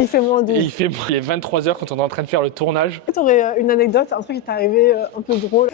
Il est 23h quand on est en train de faire le tournage. Tu aurais une anecdote, un truc qui t'est arrivé un peu drôle?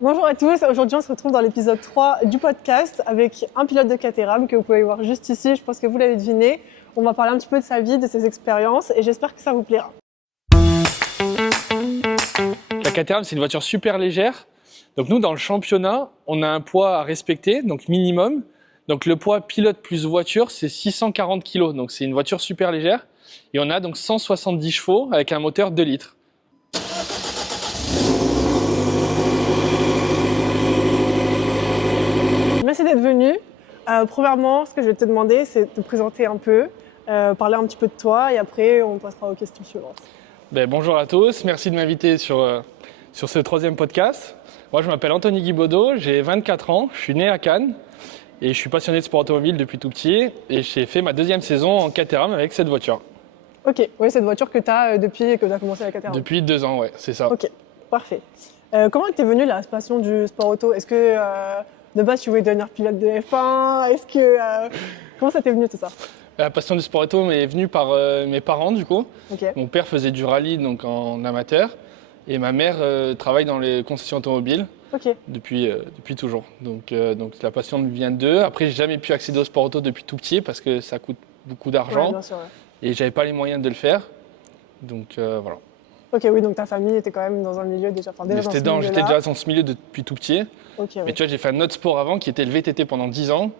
Bonjour à tous, aujourd'hui on se retrouve dans l'épisode 3 du podcast avec un pilote de Caterham que vous pouvez voir juste ici, je pense que vous l'avez deviné. On va parler un petit peu de sa vie, de ses expériences et j'espère que ça vous plaira. La Caterham, c'est une voiture super légère. Donc nous, dans le championnat, on a un poids à respecter, donc minimum. Donc le poids pilote plus voiture, c'est 640 kg. Donc c'est une voiture super légère. Et on a donc 170 chevaux avec un moteur 2 litres. Merci d'être venu. Premièrement, ce que je vais te demander, c'est de te présenter un peu, parler un petit peu de toi et après on passera aux questions suivantes. Bonjour à tous, merci de m'inviter sur ce troisième podcast. Moi je m'appelle Anthony Guibaudot, j'ai 24 ans, je suis né à Cannes et je suis passionné de sport automobile depuis tout petit et j'ai fait ma deuxième saison en Caterham avec cette voiture. Ok, oui, cette voiture que tu as depuis que tu as commencé la Caterham. Depuis 2 ans, ouais, c'est ça. Ok, parfait. Comment t'es venue la passion du sport auto? Est-ce que de base tu voulais devenir pilote de F1? Comment ça t'est venu tout ça? La passion du sport auto m'est venue par mes parents du coup. Okay. Mon père faisait du rallye donc en amateur et ma mère travaille dans les concessions automobiles depuis toujours. Donc la passion vient d'eux. Après j'ai jamais pu accéder au sport auto depuis tout petit parce que ça coûte beaucoup d'argent et j'avais pas les moyens de le faire. Donc voilà. Ok, oui, donc ta famille était quand même dans un milieu déjà. J'étais déjà dans ce milieu depuis tout petit. Mais tu vois, j'ai fait un autre sport avant qui était le VTT pendant 10 ans.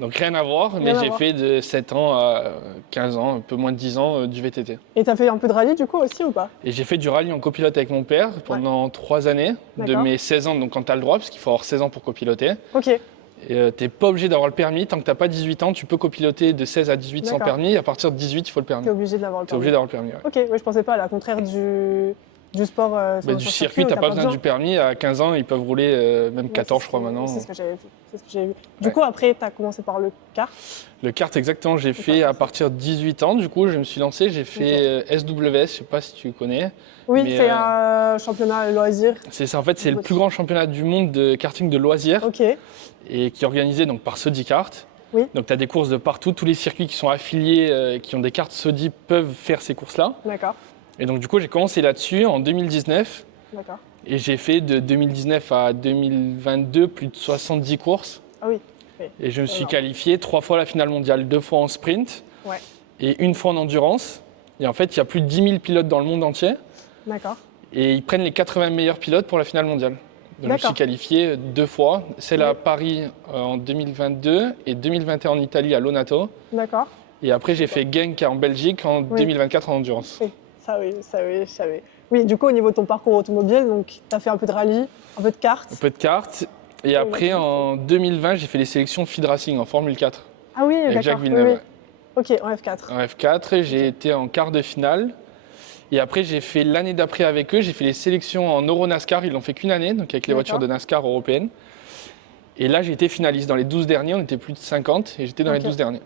Donc rien à voir, mais j'ai fait de 7 ans à 15 ans, un peu moins de 10 ans du VTT. Et tu as fait un peu de rallye du coup aussi ou pas? Et j'ai fait du rallye en copilote avec mon père pendant 3 années, de mes 16 ans, donc quand tu as le droit, parce qu'il faut avoir 16 ans pour copiloter. Et tu n'es pas obligé d'avoir le permis, tant que tu n'as pas 18 ans, tu peux copiloter de 16 à 18 sans permis, et à partir de 18, il faut le permis. Tu es obligé d'avoir le permis. Tu es obligé d'avoir le permis, ouais. Ok, oui, je pensais pas, à la contraire du sport. Du circuit, tu n'as pas besoin du permis. À 15 ans, ils peuvent rouler, même 14, je crois, maintenant. C'est ce que j'avais vu. Du coup, après, tu as commencé par le kart. Le kart, exactement, j'ai fait à partir de 18 ans. Du coup, je me suis lancé, j'ai fait SWS, je ne sais pas si tu connais. Oui, c'est un championnat loisir. C'est ça, en fait, c'est le plus grand championnat du monde de karting de loisirs. Et qui est organisé donc, par Sodicart. Donc tu as des courses de partout, tous les circuits qui sont affiliés, qui ont des cartes Sodi peuvent faire ces courses-là. Et donc du coup j'ai commencé là-dessus en 2019. Et j'ai fait de 2019 à 2022 plus de 70 courses. Et je me suis qualifié 3 fois à la finale mondiale, 2 fois en sprint et 1 fois en endurance. Et en fait il y a plus de 10 000 pilotes dans le monde entier. Et ils prennent les 80 meilleurs pilotes pour la finale mondiale. Donc, je me suis qualifié 2 fois, celle à Paris en 2022 et 2021 en Italie à Lonato. Et après j'ai fait Genk en Belgique en 2024 en endurance. Ça oui, je savais. Oui, du coup au niveau de ton parcours automobile, tu as fait un peu de rallye, un peu de kart. Un peu de kart. Et après en 2020 j'ai fait les sélections Feed Racing en Formule 4. Ah oui, avec Jacques Villeneuve. Ok, en F4. En F4, j'ai été en quart de finale. Et après, j'ai fait l'année d'après avec eux, j'ai fait les sélections en Euro NASCAR, ils l'ont fait qu'une année, donc avec les voitures de NASCAR européennes. Et là, j'ai été finaliste. Dans les 12 derniers, on était plus de 50 et j'étais dans les 12 derniers.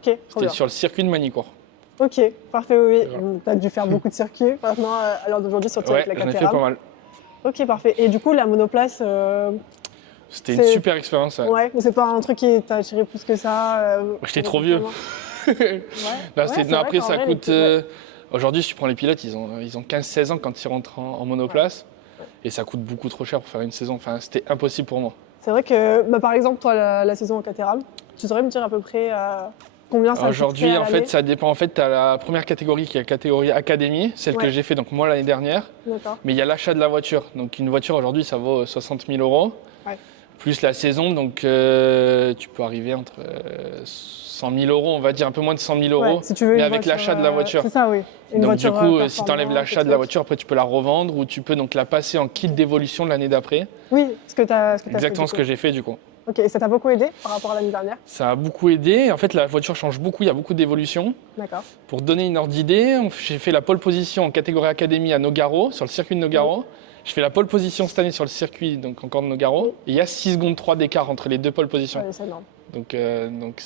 C'était sur le circuit de Manicourt. Ok, parfait, oui. Tu as dû faire beaucoup de circuits maintenant, à l'heure d'aujourd'hui, surtout avec la Caterham. J'en ai fait pas mal. Ok, parfait. Et du coup, la monoplace... C'était une super expérience. Ouais, mais c'est pas un truc qui t'a attiré plus que ça J'étais trop vieux. Après, ça coûte... Aujourd'hui, si tu prends les pilotes, ils ont 15-16 ans quand ils rentrent en monoplace. Et ça coûte beaucoup trop cher pour faire une saison. Enfin, c'était impossible pour moi. C'est vrai que, par exemple, toi, la saison en Caterham, tu saurais me dire à peu près combien ça Aujourd'hui, en fait, ça dépend. En fait, tu as la première catégorie qui est la catégorie Académie, celle que j'ai fait donc moi l'année dernière. Mais il y a l'achat de la voiture. Donc une voiture aujourd'hui, ça vaut 60 000 €. Plus la saison, donc tu peux arriver entre 100 000 €, on va dire un peu moins de 100 000 €, mais avec l'achat de la voiture. C'est ça, oui. Donc du coup, si tu enlèves l'achat de la voiture, après tu peux la revendre ou tu peux donc la passer en kit d'évolution de l'année d'après. Oui, ce que tu as fait. Exactement ce que j'ai fait du coup. Ok, et ça t'a beaucoup aidé par rapport à l'année dernière? Ça a beaucoup aidé. En fait, la voiture change beaucoup, il y a beaucoup d'évolutions. Pour donner une ordre d'idée, j'ai fait la pole position en catégorie Académie à Nogaro, sur le circuit de Nogaro. Je fais la pole position cette année sur le circuit, donc encore de Nogaro. Et il y a 6 secondes 3 d'écart entre les 2 pole positions. C'est énorme. Donc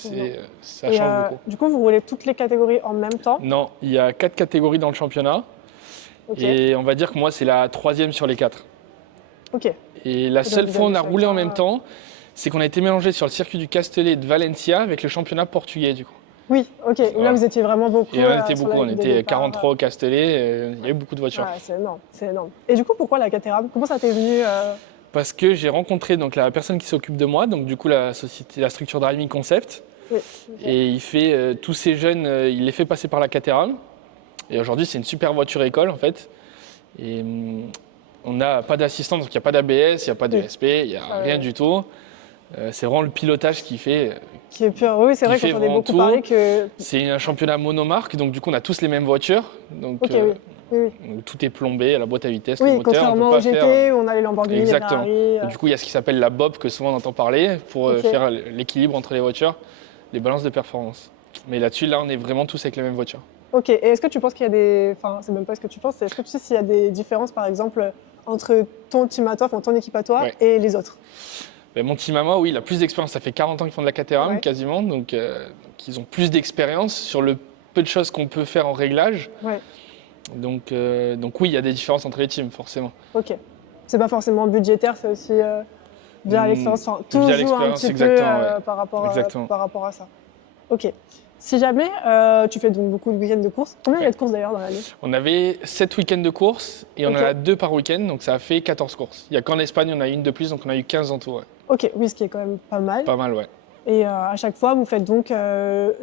ça change beaucoup. Du coup, vous roulez toutes les catégories en même temps? Non, il y a 4 catégories dans le championnat. Et on va dire que moi, c'est la 3e sur les 4. Et la seule fois où on a roulé en même temps, c'est qu'on a été mélangé sur le circuit du Castellet de Valencia avec le championnat portugais du coup. Oui, ok. Là, vous étiez vraiment beaucoup. Et on était beaucoup, on était 43 au Castellet, il y avait beaucoup de voitures. Ouais, c'est énorme, c'est énorme. Et du coup, pourquoi la Caterham? Comment ça t'est venu Parce que j'ai rencontré donc, la personne qui s'occupe de moi, donc du coup la structure Driving Concept. Oui. Et il fait tous ces jeunes, il les fait passer par la Caterham. Et aujourd'hui, c'est une super voiture école en fait. Et on n'a pas d'assistant, donc il n'y a pas d'ABS, il n'y a pas de ESP, il n'y a rien du tout. C'est vraiment le pilotage qui fait. Qui est pur. Oui, c'est vrai qu'on entendait beaucoup parler que. C'est un championnat monomarque, donc du coup on a tous les mêmes voitures. Donc, donc tout est plombé à la boîte à vitesse, le moteur. Contrairement au GT, où on a les Lamborghini, exactement. les Ferrari. Du coup, il y a ce qui s'appelle la BOP que souvent on entend parler pour faire l'équilibre entre les voitures, les balances de performance. Mais là-dessus, là, on est vraiment tous avec les mêmes voitures. Ok. Et est-ce que tu penses qu'il y a des. Enfin, c'est même pas ce que tu penses, est-ce que tu sais s'il y a des différences, par exemple, entre ton team à toi, enfin ton équipe à toi et les autres? Ben, mon team à moi, oui, il a plus d'expérience. Ça fait 40 ans qu'ils font de la Caterham quasiment, donc ils ont plus d'expérience sur le peu de choses qu'on peut faire en réglage. Donc oui, il y a des différences entre les teams, forcément. Ok. C'est pas forcément budgétaire, c'est aussi via l'expérience. Enfin, tout joue un petit peu par rapport à ça. Ok. Si jamais tu fais donc beaucoup de week-ends de course, combien il y a de courses d'ailleurs dans l'année? On avait 7 week-ends de course et on en a 2 par week-end, donc ça a fait 14 courses. Il n'y a qu'en Espagne, on a une de plus, donc on a eu 15 en tout. Ok, oui, ce qui est quand même pas mal. Pas mal, ouais. Et à chaque fois, vous faites donc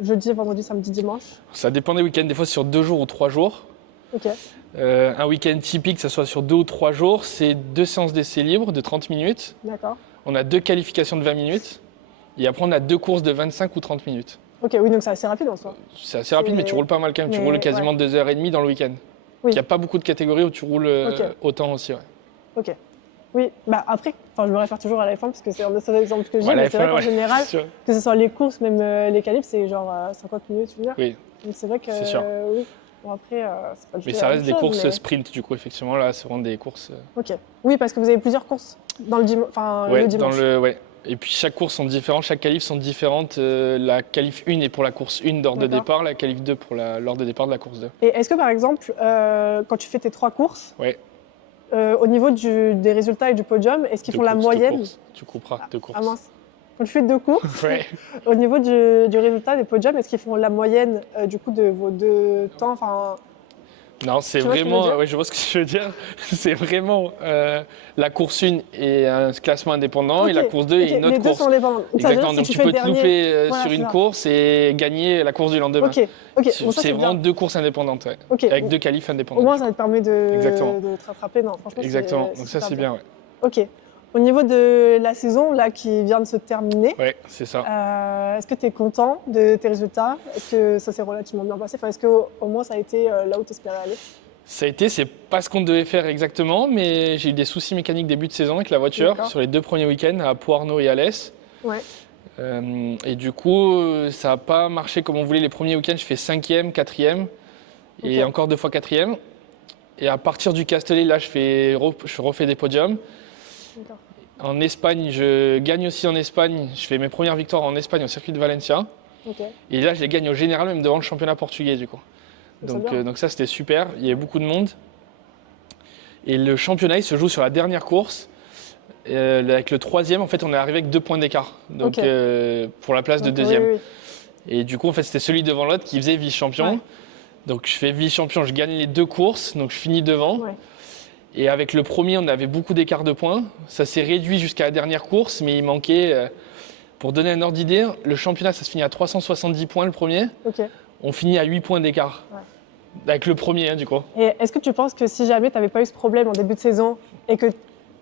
jeudi, vendredi, samedi, dimanche? Ça dépend des week-ends, des fois sur 2 jours ou 3 jours. Ok. Un week-end typique, que ce soit sur 2 ou 3 jours, c'est 2 séances d'essai libres de 30 minutes. D'accord. On a 2 qualifications de 20 minutes. Et après, on a 2 courses de 25 ou 30 minutes. Ok, oui, donc c'est assez rapide en soi. C'est assez rapide, mais tu roules pas mal quand même. Tu roules quasiment 2h30 dans le week-end. Il n'y a pas beaucoup de catégories où tu roules autant aussi. Ok. Oui, bah après, je me réfère toujours à la F1 parce que c'est un des seuls exemples que j'ai, mais c'est vrai qu'en général, que ce soit les courses, même les qualifs, c'est genre 50 minutes, tu veux dire. Oui. Donc c'est vrai que oui. Bon après, c'est pas du tout. Mais ça reste des courses sprint du coup, effectivement, là, c'est vraiment des courses. Ok. Oui, parce que vous avez plusieurs courses dans le dimanche. Et puis chaque course sont différentes, chaque qualif sont différentes. La qualif 1 est pour la course 1 d'ordre de départ, la qualif 2 pour l'ordre de départ de la course 2. Et est-ce que par exemple, quand tu fais tes 3 courses, au niveau des résultats et du podium, est-ce qu'ils font la moyenne? Tu couperas 2 courses. Ah mince. Quand tu fais 2 courses, au niveau du résultat des podiums, est-ce qu'ils font la moyenne du coup de vos 2 temps? Non, c'est vraiment, je vois ce que tu veux dire. C'est vraiment la course 1 est un classement indépendant et la course 2 est une autre course. Les deux sont indépendants. Exactement, donc tu peux te louper sur une course et gagner la course du lendemain. Bon, c'est vraiment 2 courses indépendantes, avec 2 qualifs indépendants. Au moins, ça te permet de te rattraper. Non, franchement, exactement, donc ça c'est bien. Ok. Au niveau de la saison là, qui vient de se terminer, c'est ça. Est-ce que tu es content de tes résultats? Est-ce que ça s'est relativement bien passé? Est-ce qu'au moins ça a été là où tu espérais aller? Ça a été, c'est pas ce qu'on devait faire exactement, mais j'ai eu des soucis mécaniques début de saison avec la voiture sur les 2 premiers week-ends à Pau-Arnaud et Alès. Et du coup, ça n'a pas marché comme on voulait. Les premiers week-ends, je fais 5e, 4e et encore 2 fois 4e. Et à partir du Castellet, là, je refais des podiums. En Espagne, je gagne aussi en Espagne. Je fais mes premières victoires en Espagne au circuit de Valencia. Et là, je les gagne au général, même devant le championnat portugais du coup. Donc ça, c'était super. Il y avait beaucoup de monde. Et le championnat, il se joue sur la dernière course. Avec le 3e, en fait, on est arrivé avec 2 points d'écart. Donc pour la place de 2e. Et du coup, en fait, c'était celui devant l'autre qui faisait vice-champion. Donc je fais vice-champion, je gagne les 2 courses, donc je finis devant. Et avec le premier, on avait beaucoup d'écart de points. Ça s'est réduit jusqu'à la dernière course, mais il manquait, pour donner un ordre d'idée, le championnat, ça se finit à 370 points le premier. On finit à 8 points d'écart. Avec le premier, du coup. Et est-ce que tu penses que si jamais tu n'avais pas eu ce problème en début de saison et que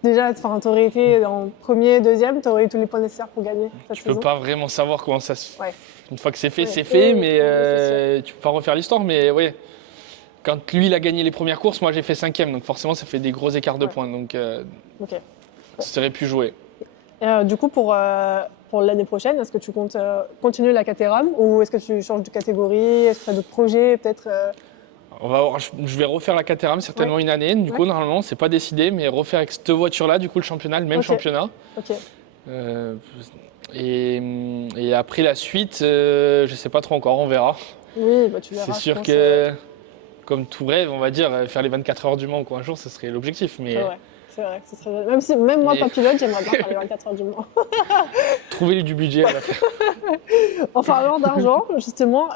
déjà tu aurais été en premier, deuxième, tu aurais eu tous les points nécessaires pour gagner cette saison? Tu peux pas vraiment savoir comment ça se fait. Une fois que c'est fait, c'est fait, mais tu peux pas refaire l'histoire. Mais oui. Quand lui, il a gagné les premières courses, moi, j'ai fait 5e. Donc forcément, ça fait des gros écarts de points. Donc ça aurait pu jouer. Du coup, pour l'année prochaine, est-ce que tu comptes continuer la Caterham ou est-ce que tu changes de catégorie? Est-ce que tu as d'autres projets peut-être On va voir, je vais refaire la Caterham certainement une année. Du coup, normalement, c'est pas décidé, mais refaire avec cette voiture-là, du coup, le championnat, le même championnat. Et après la suite, je sais pas trop encore, on verra. Oui, tu verras. C'est sûr que, comme tout rêve, on va dire, faire les 24 heures du Mans un jour, ce serait l'objectif. Mais c'est vrai, c'est très bien. Même moi, pas pilote, j'aimerais bien faire les 24 heures du Mans. Trouver du budget à la fin. En parlant d'argent, justement,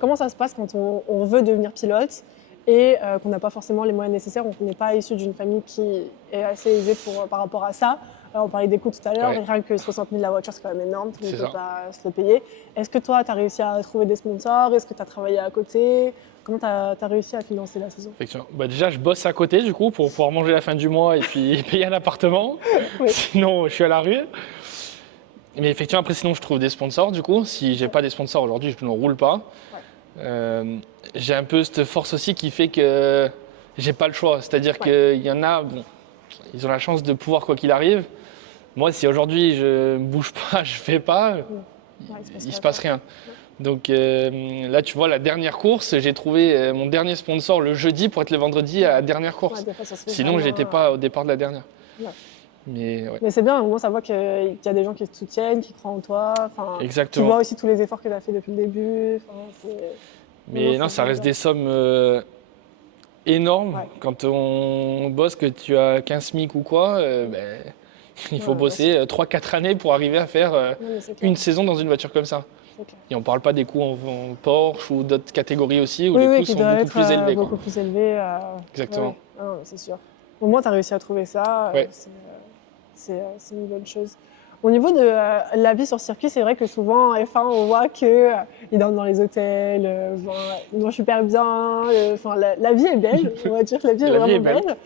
comment ça se passe quand on veut devenir pilote et qu'on n'a pas forcément les moyens nécessaires, on n'est pas issu d'une famille qui est assez aisée par rapport à ça. On parlait des coûts tout à l'heure, rien que 60 000 la voiture, c'est quand même énorme, tout le monde ne peut pas se le payer. Est-ce que toi, tu as réussi à trouver des sponsors? Est-ce que tu as travaillé à côté? Comment tu as réussi à financer la saison? Déjà, je bosse à côté du coup pour pouvoir manger la fin du mois et puis payer un appartement. Oui. Sinon, je suis à la rue. Mais effectivement, après, sinon, je trouve des sponsors du coup. Si j'ai pas des sponsors aujourd'hui, je ne roule pas. Ouais. J'ai un peu cette force aussi qui fait que j'ai pas le choix. C'est-à-dire qu'il y en a, bon, ils ont la chance de pouvoir quoi qu'il arrive. Moi, si aujourd'hui je ne bouge pas, je ne fais pas, il ne se passe rien. Donc là, tu vois, la dernière course, j'ai trouvé mon dernier sponsor le jeudi pour être le vendredi à la dernière course. Sinon, je n'étais pas au départ de la dernière. Ouais. Mais c'est bien, au moins ça voit qu'il y a des gens qui te soutiennent, qui croient en toi. Exactement. Tu vois aussi tous les efforts que tu as fait depuis le début. Mais non, ça reste des sommes énormes. Ouais. Quand on bosse, que tu as 15 SMIC ou quoi, il faut bosser 3-4 années pour arriver à faire une saison dans une voiture comme ça. Et on ne parle pas des coûts en Porsche ou d'autres catégories aussi où les coûts sont beaucoup plus élevés. Beaucoup plus élevés. Exactement. Ouais. Non, c'est sûr. Au moins, tu as réussi à trouver ça. Ouais. C'est une bonne chose. Au niveau de la vie sur circuit, c'est vrai que souvent en F1, on voit qu'ils dorment dans les hôtels, ils mangent super bien. La vie est belle, on va dire que la vie est vraiment belle.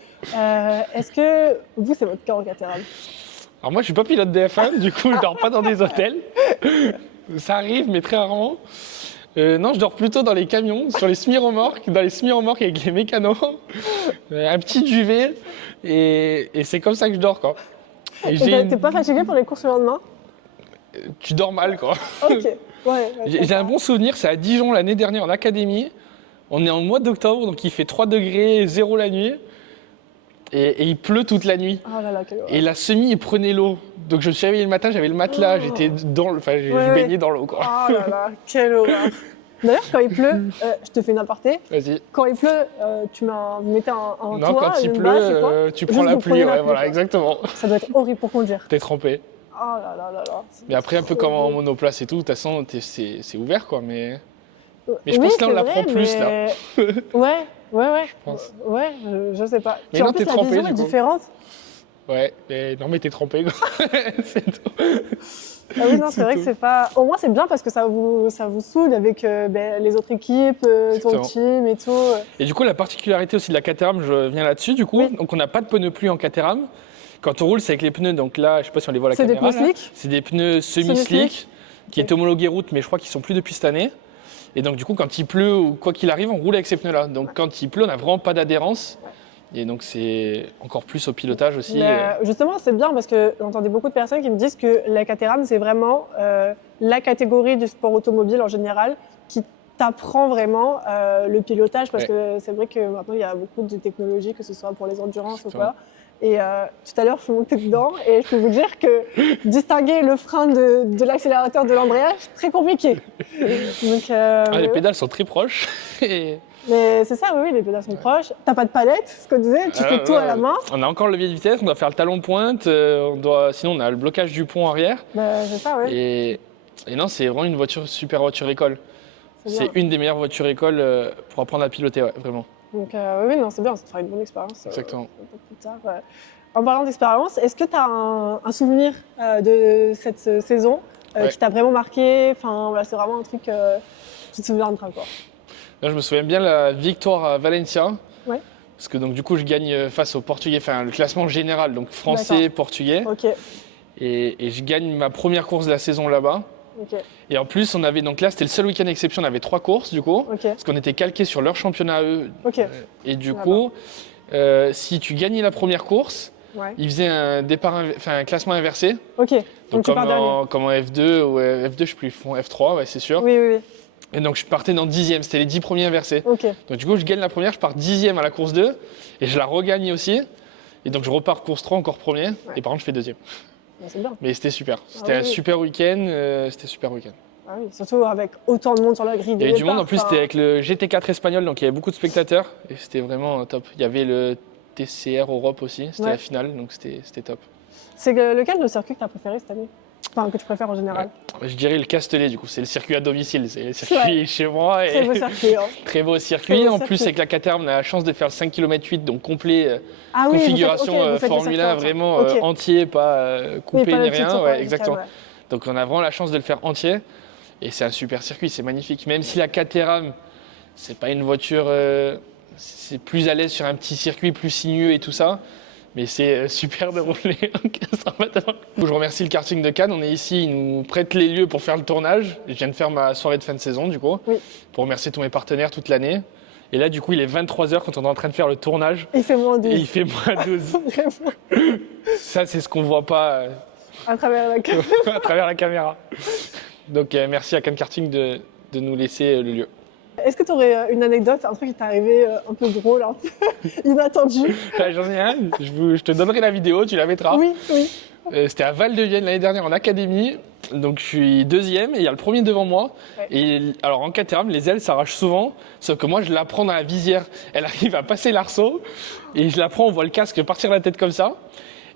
Est-ce que vous, c'est votre cas en Caterham? Alors moi, je suis pas pilote de F1, du coup, je dors pas dans des hôtels. Ça arrive, mais très rarement. Non, je dors plutôt dans les camions, sur les semi-remorques, avec les mécanos, un petit duvet, et c'est comme ça que je dors, quoi. T'es pas fatigué pour les courses le lendemain? Tu dors mal, quoi. Ok, ouais. J'ai un bon souvenir, c'est à Dijon l'année dernière en académie. On est en mois d'octobre, donc il fait 3 degrés, 0 la nuit. Et il pleut toute la nuit. Oh là là, et la semi, il prenait l'eau. Donc je me suis réveillé le matin, j'avais le matelas, j'étais je baignais dans l'eau, quoi. Oh là là, quelle horreur. D'ailleurs, quand il pleut, je te fais une aparté. Vas-y. Quand il pleut, vous mettez un non, toit, quand il pleut, tu prends la pluie, voilà, exactement. Ça doit être horrible pour conduire. T'es trempé. Oh là là là là. Mais après, un peu comme en monoplace et tout, de toute façon, c'est ouvert, quoi. Mais je pense que là, on l'apprend plus, là. Ouais. Je pense. Ouais, je sais pas. Mais non, t'es trempé, la vision est différente. Ouais, mais t'es trempé, quoi. C'est tout. Ah oui, non, c'est vrai que c'est pas. Au moins, c'est bien parce que ça vous soude avec les autres équipes, ton team et tout. Et du coup, la particularité aussi de la Caterham, je viens là-dessus, du coup. Oui. Donc, on n'a pas de pneus pluie en Caterham. Quand on roule, c'est avec les pneus. Donc là, je sais pas si on les voit à la caméra. C'est des pneus slick. C'est des pneus semi-slick qui est homologué route, mais je crois qu'ils sont plus depuis cette année. Et donc, du coup, quand il pleut ou quoi qu'il arrive, on roule avec ces pneus-là. Donc, quand il pleut, on n'a vraiment pas d'adhérence. Et donc, c'est encore plus au pilotage aussi. Justement, c'est bien parce que j'entendais beaucoup de personnes qui me disent que la Caterham, c'est vraiment la catégorie du sport automobile en général qui t'apprend vraiment le pilotage parce que c'est vrai que maintenant, il y a beaucoup de technologies, que ce soit pour les endurances ou quoi. Et tout à l'heure, je suis montée dedans et je peux vous dire que distinguer le frein de l'accélérateur de l'embrayage, c'est très compliqué. Donc, les pédales sont très proches. Mais c'est ça, oui, les pédales sont proches. T'as pas de palette, ce qu'on disait, tu fais tout à la main. On a encore le levier de vitesse, on doit faire le talon de pointe, sinon on a le blocage du pont arrière. C'est ça, oui. Et non, c'est vraiment une super voiture école. C'est une des meilleures voitures école pour apprendre à piloter, ouais, vraiment. Donc oui, non, c'est bien, ça te fera une bonne expérience. Exactement. Un peu plus tard. En parlant d'expérience, est-ce que tu as un souvenir de cette saison qui t'a vraiment marqué? Enfin, voilà, c'est vraiment un truc tu te souviendras, quoi. Là, je me souviens bien de la victoire à Valencia. Ouais. Parce que donc, du coup, je gagne face aux Portugais, enfin le classement général, donc français, portugais. Ok. Et je gagne ma première course de la saison là-bas. Okay. Et en plus, on avait donc là, c'était le seul week-end exception, on avait 3 courses du coup, parce qu'on était calqués sur leur championnat à eux. Okay. Et du coup, si tu gagnais la première course, ils faisaient un classement inversé. Ok. Donc comme en F2 ou F2, je sais plus, ils font F3, ouais, c'est sûr. Oui. Et donc je partais dans 10e, c'était les 10 premiers inversés. Okay. Donc du coup, je gagne la première, je pars 10e à la course 2 et je la regagne aussi. Et donc je repars course 3 encore premier, et par contre, je fais 2e. C'est bien. Mais c'était super. C'était un super week-end. Ah oui, surtout avec autant de monde sur la grille. Il y avait du monde. En plus, c'était avec le GT4 espagnol, donc il y avait beaucoup de spectateurs. Et c'était vraiment top. Il y avait le TCR Europe aussi, c'était la finale, donc c'était top. C'est lequel le circuit que tu as préféré cette année? Enfin, que tu préfères en général? Je dirais le Castellet, du coup, c'est le circuit à domicile, c'est le circuit chez moi. Très beau circuit. Hein. Très beau circuit. En plus, avec la Caterham, on a la chance de faire le 5 km 8, donc complet, oui, configuration Formule 1, vraiment entier, pas coupé ni rien. Ouais, exactement. Donc on a vraiment la chance de le faire entier. Et c'est un super circuit, c'est magnifique. Même si la Caterham, c'est pas une voiture, c'est plus à l'aise sur un petit circuit, plus sinueux et tout ça. Mais c'est super de rouler en 1500 mètres. Je remercie le karting de Cannes. On est ici, ils nous prêtent les lieux pour faire le tournage. Je viens de faire ma soirée de fin de saison, du coup, pour remercier tous mes partenaires toute l'année. Et là, du coup, il est 23h quand on est en train de faire le tournage. Il fait moins 12. Et il fait moins 12. Ça, c'est ce qu'on ne voit pas à travers la caméra. à travers la caméra. Donc, merci à Cannes Karting de nous laisser le lieu. Est-ce que tu aurais une anecdote, un truc qui t'est arrivé un peu drôle, un peu inattendu? J'en ai un, je te donnerai la vidéo, tu la mettras. Oui. C'était à Val-de-Vienne l'année dernière en académie, donc je suis deuxième et il y a le premier devant moi. Ouais. Et alors en Caterham, les ailes s'arrachent souvent, sauf que moi je la prends dans la visière. Elle arrive à passer l'arceau et je la prends, on voit le casque partir la tête comme ça.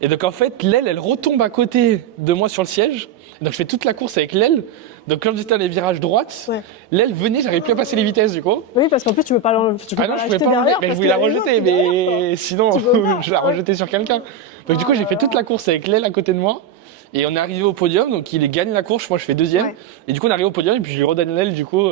Et donc en fait, l'aile, elle retombe à côté de moi sur le siège. Donc je fais toute la course avec l'aile. Donc quand j'étais dans les virages droites, l'aile venait, j'arrivais plus à passer les vitesses du coup. Oui, parce qu'en plus tu peux pas l'acheter derrière. Mais je voulais la rejeter, mais sinon je la rejetais sur quelqu'un. Donc du coup j'ai fait toute la course avec l'aile à côté de moi. Et on est arrivé au podium, donc il gagne la course, moi je fais deuxième. Ouais. Et du coup on arrive au podium et puis je lui redonne l'aile du coup.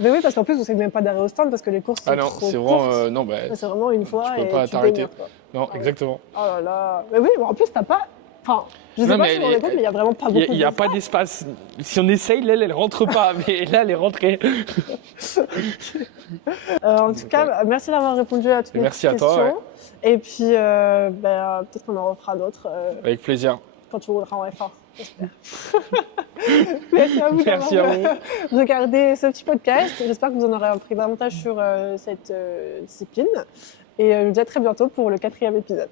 Mais oui, parce qu'en plus, vous savez même pas d'arrêt au stand parce que les courses sont trop c'est courtes. vraiment, c'est vraiment une fois tu peux pas t'arrêter. Non, exactement. Oh là là. Mais oui, bon, en plus, t'as pas... Enfin, je sais pas si vous vous rendez compte, mais il n'y a vraiment pas beaucoup d'espace. Il n'y a pas d'espace. Si on essaye, l'aile, elle rentre pas. Mais là, elle est rentrée. En tout cas, merci d'avoir répondu à toutes mes questions. Merci à toi. Ouais. Et puis, peut-être qu'on en refera d'autres. Avec plaisir. Quand tu rouleras en F1, j'espère. Merci à vous d'avoir regardé ce petit podcast. J'espère que vous en aurez appris davantage sur cette discipline. Et je vous dis à très bientôt pour le 4e épisode.